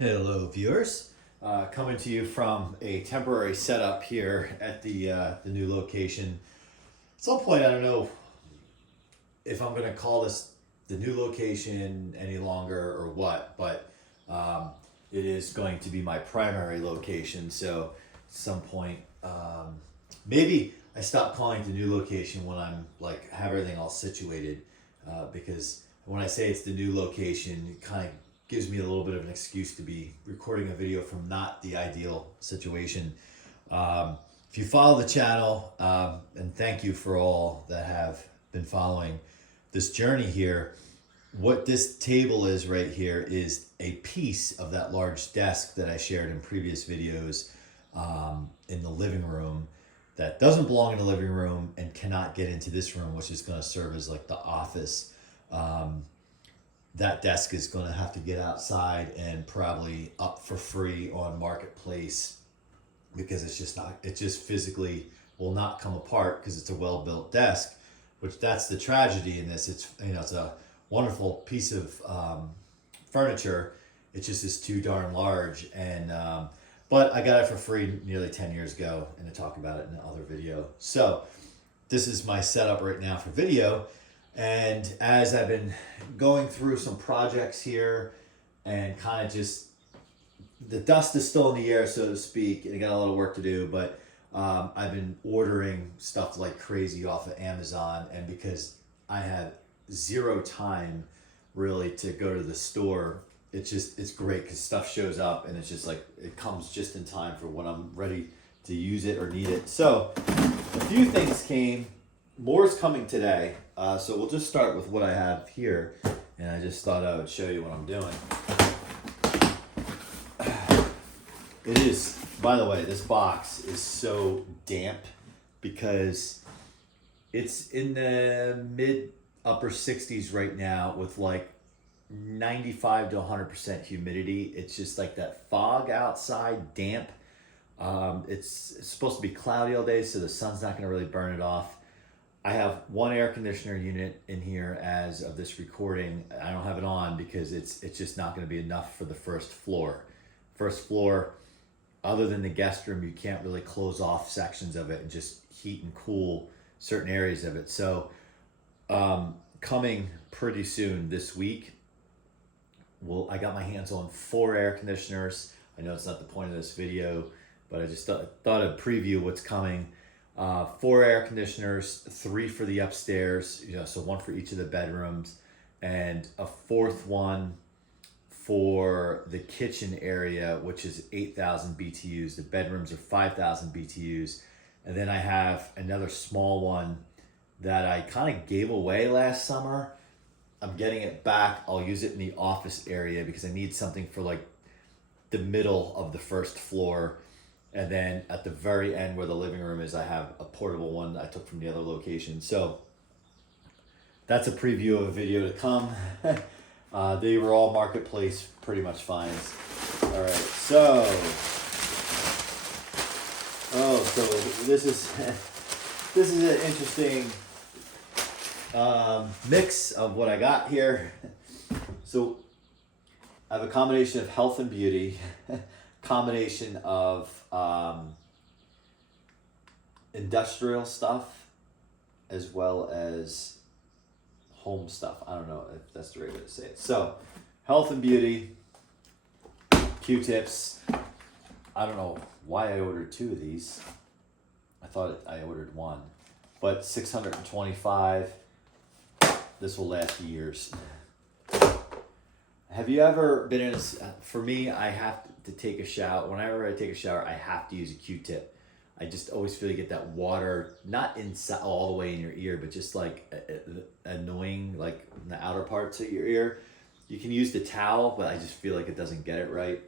Hello viewers, coming to you from a temporary setup here at the new location. At some point I don't know if I'm going to call this the new location any longer or what, but it is going to be my primary location. So at some point, maybe I stop calling it the new location when I'm like have everything all situated, because when I say it's the new location, it kind of gives me a little bit of an excuse to be recording a video from not the ideal situation. If you follow the channel, and thank you for all that have been following this journey here, what this table is right here is a piece of that large desk that I shared in previous videos, in the living room, that doesn't belong in the living room and cannot get into this room, which is going to serve as like the office. That desk is going to have to get outside and probably up for free on Marketplace, because it just physically will not come apart because it's a well-built desk, which that's the tragedy in this. It's a wonderful piece of furniture. It just is too darn large. And but I got it for free nearly 10 years ago, and I talk about it in another video. So this is my setup right now for video. And as I've been going through some projects here and kind of just, the dust is still in the air, so to speak, and I got a lot of work to do, but I've been ordering stuff like crazy off of Amazon. And because I have zero time really to go to the store, it's great because stuff shows up and it's just like, it comes just in time for when I'm ready to use it or need it. So a few things came. More is coming today, so we'll just start with what I have here, and I just thought I would show you what I'm doing. It is, by the way, this box is so damp because it's in the mid upper 60s right now with like 95 to 100% humidity. It's just like that fog outside, damp. It's supposed to be cloudy all day, so the sun's not going to really burn it off. I have one air conditioner unit in here as of this recording. I don't have it on because it's just not going to be enough for the first floor. First floor, other than the guest room, you can't really close off sections of it and just heat and cool certain areas of it. So coming pretty soon this week, I got my hands on 4 air conditioners. I know it's not the point of this video, but I just thought I'd preview what's coming. 4 air conditioners, 3 for the upstairs, so 1 for each of the bedrooms, and a 4th one for the kitchen area, which is 8,000 BTUs. The bedrooms are 5,000 BTUs. And then I have another small one that I kind of gave away last summer. I'm getting it back. I'll use it in the office area because I need something for like the middle of the first floor. And then at the very end where the living room is, I have a portable one that I took from the other location. So that's a preview of a video to come. They were all Marketplace pretty much finds. All right, so this is this is an interesting mix of what I got here. So I have a combination of health and beauty, combination of industrial stuff as well as home stuff. I don't know if that's the right way to say it. So health and beauty, Q-tips. I don't know why I ordered 2 of these. I thought I ordered 1, but 625. This will last years. Have you ever been in for me, I have to take a shower. Whenever I take a shower, I have to use a Q-tip. I just always feel you get that water, not inside all the way in your ear, but just like annoying, like in the outer parts of your ear. You can use the towel, but I just feel like it doesn't get it right.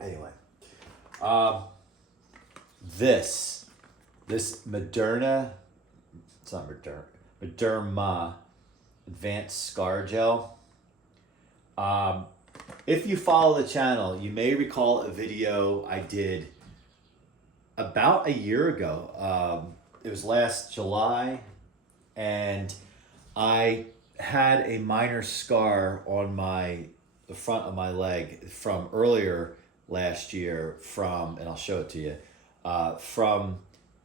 Anyway, this Mederma Advanced Scar Gel. If you follow the channel, you may recall a video I did about a year ago. It was last July, and I had a minor scar on my the front of my leg from earlier last year from, and I'll show it to you, from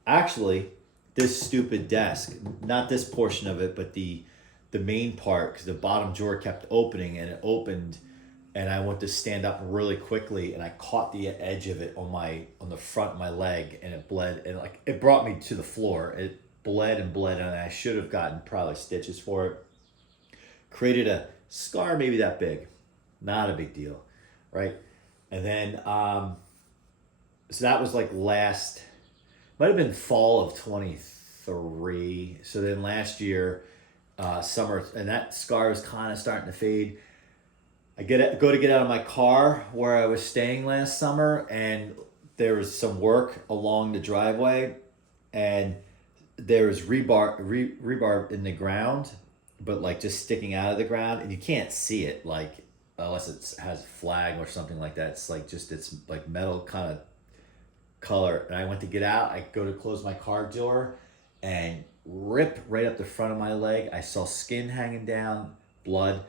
actually this stupid desk, not this portion of it, but the main part, because the bottom drawer kept opening and it opened, and I went to stand up really quickly and I caught the edge of it on the front of my leg, and it bled, and like it brought me to the floor. It bled and bled, and I should have gotten probably stitches for it. Created a scar maybe that big, not a big deal, right? And then so that was like might have been fall of 23. So then last year, summer, and that scar was kind of starting to fade. I go to get out of my car where I was staying last summer, and there was some work along the driveway, and there was rebar in the ground, but like just sticking out of the ground, and you can't see it like unless it has flag or something like that. It's like it's like metal kind of color. And I went to get out. I go to close my car door, and rip right up the front of my leg. I saw skin hanging down, blood.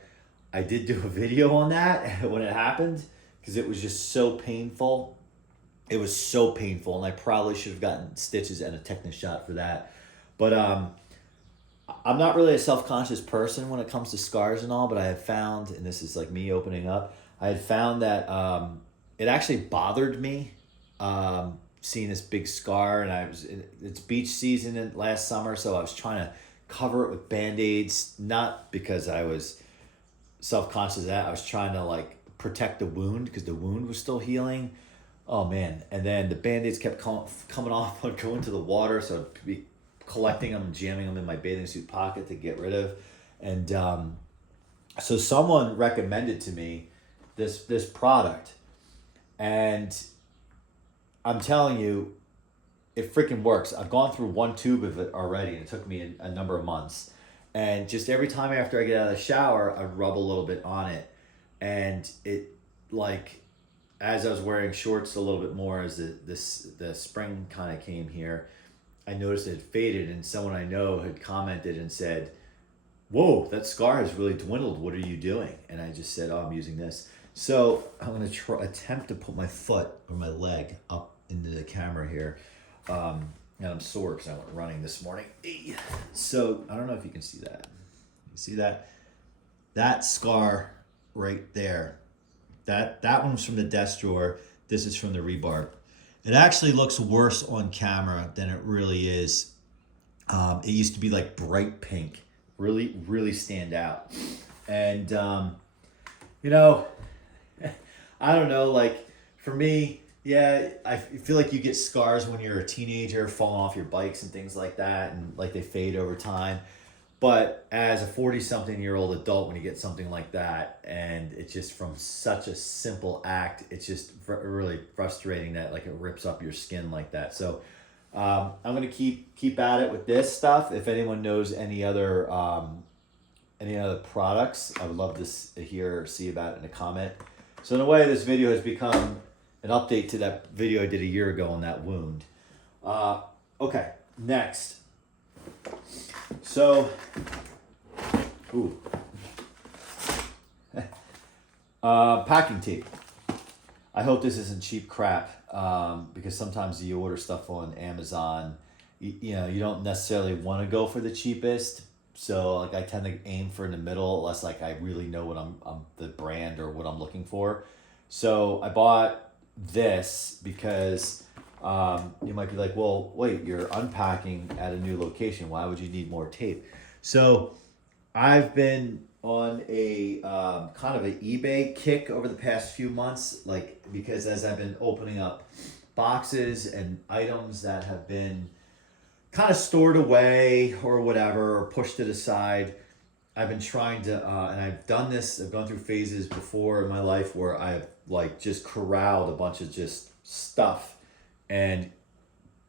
I did do a video on that when it happened because it was just so painful. It was so painful, and I probably should have gotten stitches and a tetanus shot for that. But I'm not really a self-conscious person when it comes to scars and all, but I have found, and this is like me opening up, I had found that it actually bothered me seeing this big scar, and it's beach season last summer, so I was trying to cover it with Band-Aids, not because I was self-conscious of that. I was trying to like protect the wound because the wound was still healing. Oh man. And then the Band-Aids kept coming off. I'd go into the water, so I'd be collecting them and jamming them in my bathing suit pocket to get rid of. And so someone recommended to me this product, and I'm telling you, it freaking works. I've gone through one tube of it already, and it took me a number of months. And just every time after I get out of the shower, I rub a little bit on it. And it, like, as I was wearing shorts a little bit more, as the spring kind of came here, I noticed it had faded, and someone I know had commented and said, "Whoa, that scar has really dwindled. What are you doing?" And I just said, "Oh, I'm using this." So I'm going to attempt to put my foot or my leg up into the camera here. And I'm sore because I went running this morning. So I don't know if you can see that. You see that? That scar right there. That one's from the desk drawer. This is from the rebar. It actually looks worse on camera than it really is. It used to be like bright pink, really, really stand out. And, you know, I don't know, like for me, yeah, I feel like you get scars when you're a teenager, falling off your bikes and things like that, and like they fade over time. But as a 40-something-year-old adult, when you get something like that, and it's just from such a simple act, it's just really frustrating that like it rips up your skin like that. So I'm gonna keep at it with this stuff. If anyone knows any other products, I would love to hear or see about it in a comment. So in a way, this video has become an update to that video I did a year ago on that wound. Okay, next. So, packing tape. I hope this isn't cheap crap, because sometimes you order stuff on Amazon, you know, you don't necessarily want to go for the cheapest. So like I tend to aim for in the middle, unless like I really know what I'm the brand or what I'm looking for. So I bought this because you might be like, well, wait, you're unpacking at a new location. Why would you need more tape? So I've been on a kind of an eBay kick over the past few months, like because as I've been opening up boxes and items that have been kind of stored away or whatever, or pushed to the side, I've been trying to, and I've done this, I've gone through phases before in my life where I've like just corralled a bunch of just stuff. And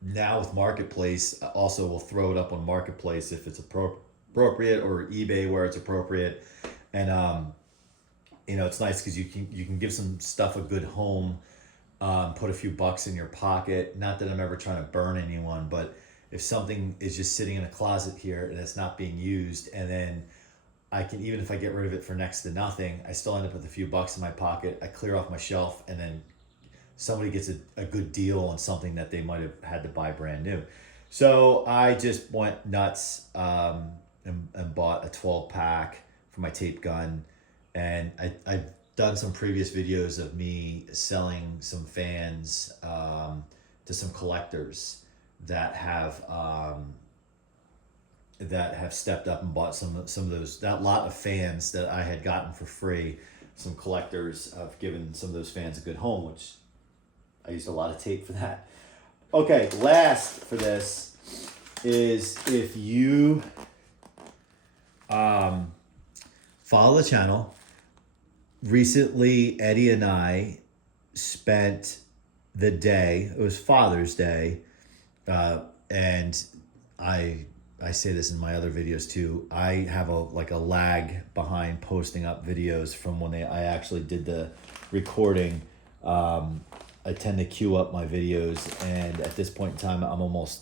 now with Marketplace, also we'll throw it up on Marketplace if it's appropriate, or eBay where it's appropriate. And, you know, it's nice because you can give some stuff a good home, put a few bucks in your pocket. Not that I'm ever trying to burn anyone, but if something is just sitting in a closet here and it's not being used, and then I can, even if I get rid of it for next to nothing, I still end up with a few bucks in my pocket. I clear off my shelf, and then somebody gets a good deal on something that they might have had to buy brand new. So I just went nuts, and bought a 12 pack for my tape gun. And I've done some previous videos of me selling some fans to some collectors that have stepped up and bought some of those, that lot of fans that I had gotten for free. Some collectors have given some of those fans a good home, which I used a lot of tape for that. Okay, last for this is, if you follow the channel, recently Eddie and I spent the day, it was Father's Day, and I say this in my other videos too, I have a lag behind posting up videos from when I actually did the recording. I tend to queue up my videos, and at this point in time, I'm almost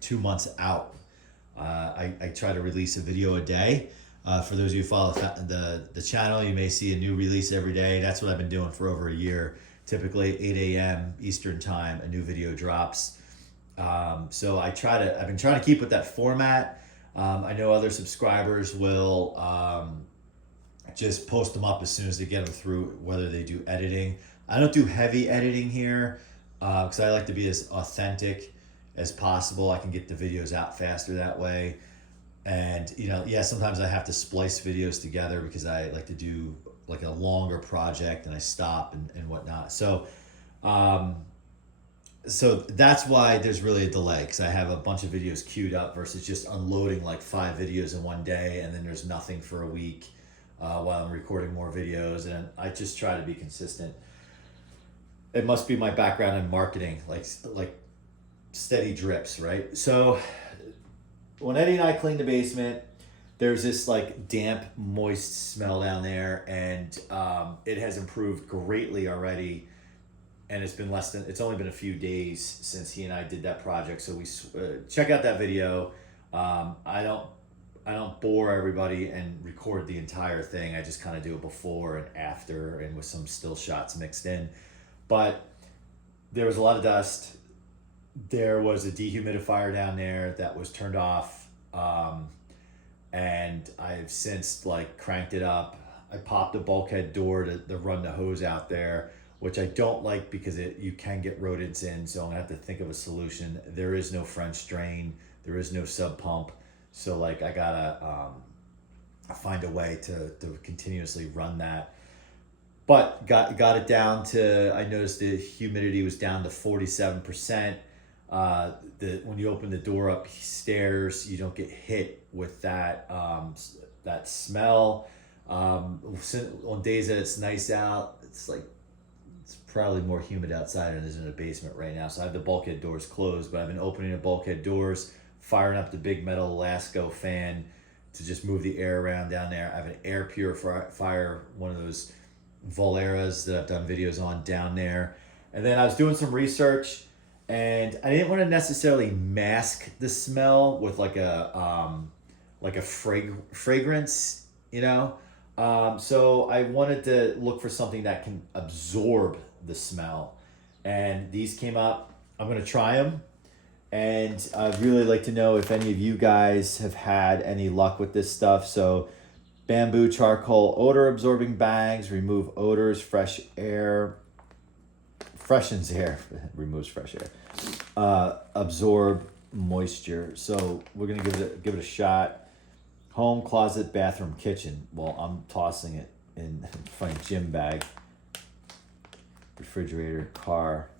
2 months out. I try to release a video a day. For those of you who follow the channel, you may see a new release every day. That's what I've been doing for over a year. Typically 8 a.m. Eastern time, a new video drops. So I've been trying to keep with that format. I know other subscribers will just post them up as soon as they get them through, whether they do editing. I don't do heavy editing here because I like to be as authentic as possible. I can get the videos out faster that way. And, sometimes I have to splice videos together because I like to do like a longer project and I stop and whatnot. So that's why there's really a delay, because I have a bunch of videos queued up versus just unloading like 5 videos in one day and then there's nothing for a week while I'm recording more videos. And I just try to be consistent. It must be my background in marketing, like steady drips, right? So when Eddie and I cleaned the basement, there's this like damp, moist smell down there, and it has improved greatly already. And it's only been a few days since he and I did that project. So we check out that video. I don't bore everybody and record the entire thing. I just kind of do it before and after, and with some still shots mixed in. But there was a lot of dust. There was a dehumidifier down there that was turned off. And I've since cranked it up. I popped a bulkhead door to run the hose out there, which I don't like because you can get rodents in. So I'm gonna have to think of a solution. There is no French drain. There is no sub pump. So I gotta find a way to continuously run that. But got it down to, I noticed the humidity was down to 47%. When you open the door upstairs, you don't get hit with that smell. On days that it's nice out, it's probably more humid outside than it is in the basement right now. So I have the bulkhead doors closed, but I've been opening the bulkhead doors, firing up the big metal Lasco fan to just move the air around down there. I have an air purifier, one of those Voleras that I've done videos on down there. And then I was doing some research, and I didn't want to necessarily mask the smell with like a fragrance, so I wanted to look for something that can absorb the smell, and these came up. I'm going to try them, and I'd really like to know if any of you guys have had any luck with this stuff. So bamboo charcoal odor absorbing bags, remove odors, fresh air, freshens air, removes fresh air, absorb moisture. So we're gonna give it a shot. Home, closet, bathroom, kitchen. Well, I'm tossing it in a funny gym bag. Refrigerator, car.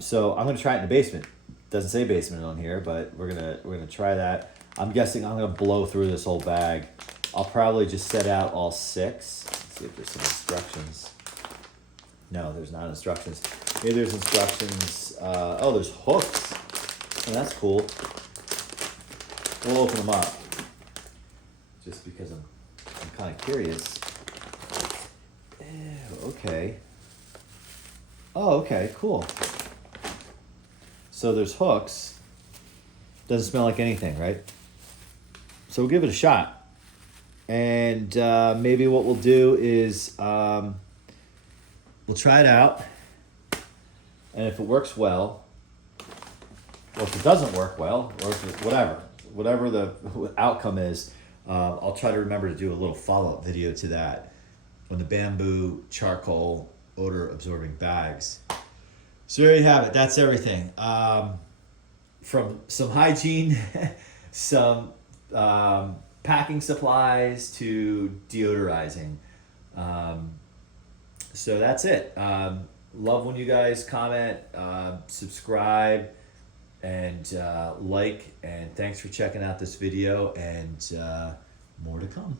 So I'm gonna try it in the basement. Doesn't say basement on here, but we're gonna try that. I'm guessing I'm gonna blow through this whole bag. I'll probably just set out all 6. Let's see if there's some instructions. No, there's not instructions. Maybe there's instructions. Oh, there's hooks. Oh, that's cool. We'll open them up just because I'm kind of curious. Ew, okay. Oh, okay, cool. So there's hooks. Doesn't smell like anything, right? So we'll give it a shot. And maybe what we'll do is we'll try it out. And if it works well, or if it doesn't work well, or if it, whatever the outcome is, I'll try to remember to do a little follow-up video to that on the bamboo charcoal odor absorbing bags. So there you have it. That's everything. From some hygiene, some packing supplies to deodorizing. So that's it. Love when you guys comment, subscribe, and like, and thanks for checking out this video, and more to come.